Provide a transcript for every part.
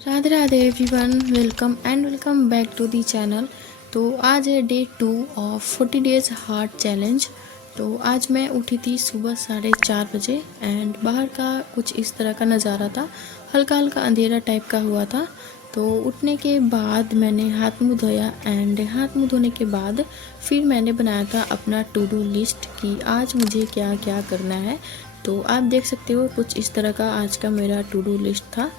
Radhe Radhe everyone, welcome back to the channel. तो आज है day 2 of 40 days heart challenge. तो आज मैं उठी थी सुबह 4:30 बजे एंड बाहर का कुछ इस तरह का नज़ारा था, हल्का हल्का अंधेरा टाइप का हुआ था। तो उठने के बाद मैंने हाथ मुँह धोया एंड हाथ मुँह धोने के बाद फिर मैंने बनाया था अपना टू डू लिस्ट कि आज मुझे क्या क्या करना है। तो आप देख सकते हो कुछ इस तरह का आज का मेरा टू डू लिस्ट था।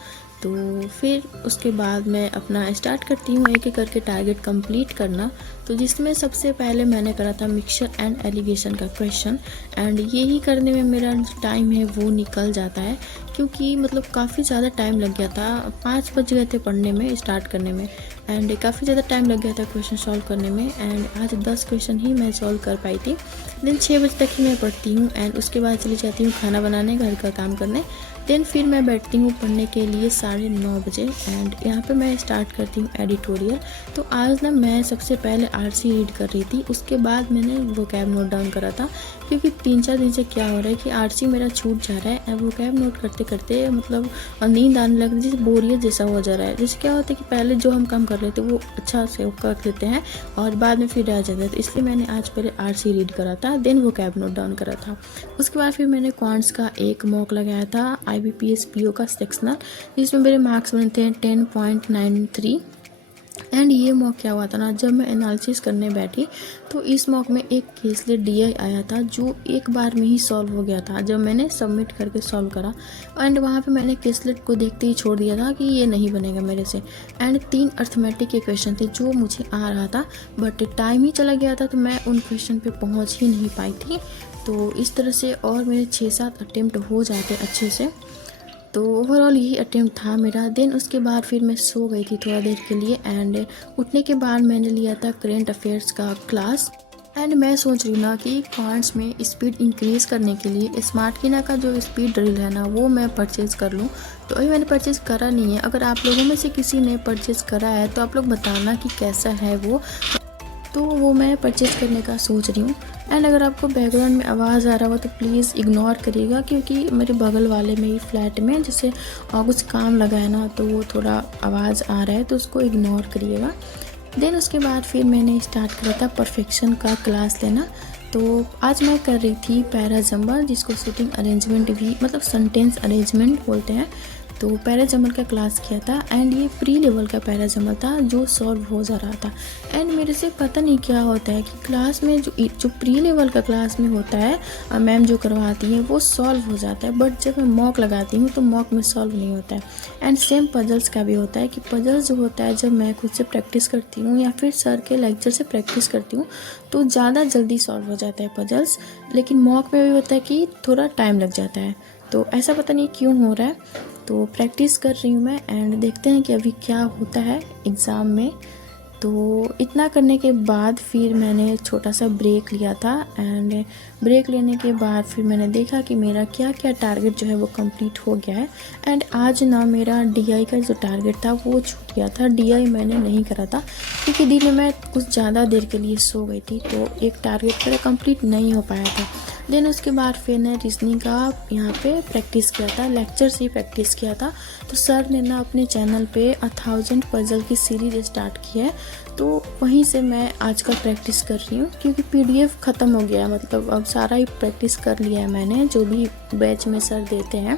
तो फिर उसके बाद मैं अपना स्टार्ट करती हूँ एक एक करके टारगेट कंप्लीट करना। तो जिसमें सबसे पहले मैंने करा था मिक्सचर एंड एलिगेशन का क्वेश्चन एंड यही करने में मेरा जो टाइम है वो निकल जाता है, क्योंकि मतलब काफ़ी ज़्यादा टाइम लग गया था। 5 बज गए थे पढ़ने में, स्टार्ट करने में एंड काफ़ी ज़्यादा टाइम लग गया था क्वेश्चन सॉल्व करने में। एंड आज 10 क्वेश्चन ही मैं सॉल्व कर पाई थी। देन 6 बजे तक ही मैं पढ़ती हूँ एंड उसके बाद चली जाती हूँ खाना बनाने, घर का काम करने। देन फिर मैं बैठती हूँ पढ़ने के लिए 9:30 बजे एंड यहाँ पे मैं स्टार्ट करती हूँ एडिटोरियल। तो आज ना मैं सबसे पहले आरसी रीड कर रही थी, उसके बाद मैंने वोकैब नोट डाउन करा था, क्योंकि 3-4 दिन से क्या हो रहा है कि आरसी मेरा छूट जा रहा है एंड वोकैब नोट करते करते मतलब नींद आने लग रही, जैसे बोरियत जैसा हो जा रहा है। जैसे क्या होता है कि पहले जो हम काम कर रहे थे वो अच्छा से कर लेते हैं और बाद में फिर रह जाता है। तो इसलिए मैंने आज पहले आरसी रीड करा था, देन वोकैब नोट डाउन करा था। उसके बाद फिर मैंने क्वांट्स का एक मॉक लगाया था, IBPS PO का सेक्शनल, जिसमें मेरे मार्क्स बने थे 10.93। एंड ये मॉक क्या हुआ था ना, जब मैं एनालिसिस करने बैठी तो इस मॉक में एक केसलेट DI आया था जो एक बार में ही सॉल्व हो गया था जब मैंने सबमिट करके सॉल्व करा। एंड वहाँ पे मैंने केसलेट को देखते ही छोड़ दिया था कि ये नहीं बनेगा मेरे से। एंड 3 अर्थमेटिक के क्वेश्चन थे जो मुझे आ रहा था, बट टाइम ही चला गया था तो मैं उन क्वेश्चन पे पहुँच ही नहीं पाई थी। तो इस तरह से और मेरे 6-7 अटेम्प्ट हो जाते अच्छे से। तो ओवरऑल यही अटेम्प्ट था मेरा। देन उसके बाद फिर मैं सो गई थी थोड़ा देर के लिए एंड उठने के बाद मैंने लिया था करेंट अफेयर्स का क्लास। एंड मैं सोच रही हूँ ना कि क्वांट्स में स्पीड इंक्रीज़ करने के लिए स्मार्ट कीना का जो स्पीड ड्रिल है ना वो मैं परचेज़ कर लूँ। तो अभी मैंने परचेज़ करा नहीं है। अगर आप लोगों में से किसी ने परचेज़ करा है तो आप लोग बताना कि कैसा है वो। तो वो मैं परचेज़ करने का सोच रही हूँ। एंड अगर आपको बैकग्राउंड में आवाज़ आ रहा हो तो प्लीज़ इग्नोर करिएगा, क्योंकि मेरे बगल वाले में ही फ्लैट में जैसे कुछ काम लगा है ना तो वो थोड़ा आवाज़ आ रहा है, तो उसको इग्नोर करिएगा। देन उसके बाद फिर मैंने स्टार्ट करा था परफेक्शन का क्लास लेना। तो आज मैं कर रही थी पैराजम्बल, जिसको सिटिंग अरेंजमेंट भी मतलब सेंटेंस अरेंजमेंट बोलते हैं। तो पैराजम्बल का क्लास किया था एंड ये प्री लेवल का पैराजम्बल था जो सॉल्व हो जा रहा था। एंड मेरे से पता नहीं क्या होता है कि क्लास में जो प्री लेवल का क्लास में होता है मैम जो करवाती है वो सॉल्व हो जाता है, बट जब मैं मॉक लगाती हूँ तो मॉक में सॉल्व नहीं होता है। एंड सेम पजल्स का भी होता है कि पजल्स जो होता है जब मैं खुद से प्रैक्टिस करती हूँ या फिर सर के लेक्चर से प्रैक्टिस करती हूँ तो ज़्यादा जल्दी सॉल्व हो जाता है पजल्स, लेकिन मॉक में भी होता है कि थोड़ा टाइम लग जाता है। तो ऐसा पता नहीं क्यों हो रहा है। तो प्रैक्टिस कर रही हूँ मैं एंड देखते हैं कि अभी क्या होता है एग्ज़ाम में। तो इतना करने के बाद फिर मैंने छोटा सा ब्रेक लिया था एंड ब्रेक लेने के बाद फिर मैंने देखा कि मेरा क्या क्या टारगेट जो है वो कंप्लीट हो गया है। एंड आज ना मेरा DI का जो टारगेट था वो छूट गया था। DI मैंने नहीं करा था क्योंकि दिन में मैं कुछ ज़्यादा देर के लिए सो गई थी, तो एक टारगेट मेरा कंप्लीट नहीं हो पाया था। देन उसके बाद फिर ने रीजनिंग का यहाँ पे प्रैक्टिस किया था, लेक्चर से ही प्रैक्टिस किया था। तो सर ने ना अपने चैनल पे 1000 पजल की सीरीज स्टार्ट की है, तो वहीं से मैं आज का प्रैक्टिस कर रही हूँ, क्योंकि PDF ख़त्म हो गया है। मतलब अब सारा ही प्रैक्टिस कर लिया है मैंने जो भी बैच में सर देते हैं।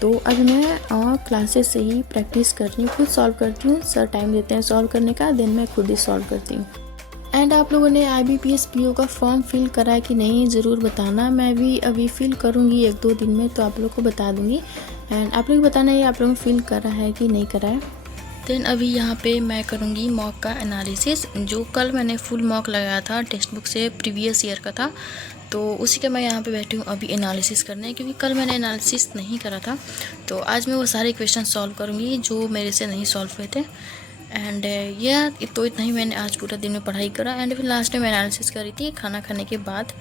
तो अब मैं क्लासेस से ही प्रैक्टिस कर रही हूँ, खुद सॉल्व करती हूँ। सर टाइम देते हैं सॉल्व करने का, देन मैं खुद ही सॉल्व करती हूँ। एंड आप लोगों ने IBPS PO का फॉर्म फिल करा है कि नहीं ज़रूर बताना। मैं भी अभी फिल करूँगी 1-2 दिन में, तो आप लोग को बता दूँगी। एंड आप लोग बताना ये आप लोगों ने फिल करा है कि नहीं करा है। देन अभी यहाँ पे मैं करूँगी मॉक का एनालिसिस। जो कल मैंने फुल मॉक लगाया था टेक्स्ट बुक से, प्रीवियस ईयर का था, तो उसी का मैं यहाँ पे बैठी हूँ अभी एनालिसिस करने, क्योंकि कल मैंने एनालिसिस नहीं करा था। तो आज मैं वो सारे क्वेश्चन सॉल्व करूँगी जो मेरे से नहीं सॉल्व हुए थे। एंड यह तो इतना ही मैंने आज पूरा दिन में पढ़ाई करा एंड फिर लास्ट में मैं एनालिसिस करी थी खाना खाने के बाद।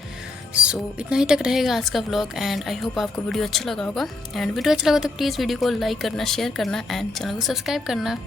सो इतना ही तक रहेगा आज का व्लॉग एंड आई होप आपको वीडियो अच्छा लगा होगा। एंड वीडियो अच्छा लगा तो प्लीज़ वीडियो को लाइक करना, शेयर करना एंड चैनल को सब्सक्राइब करना।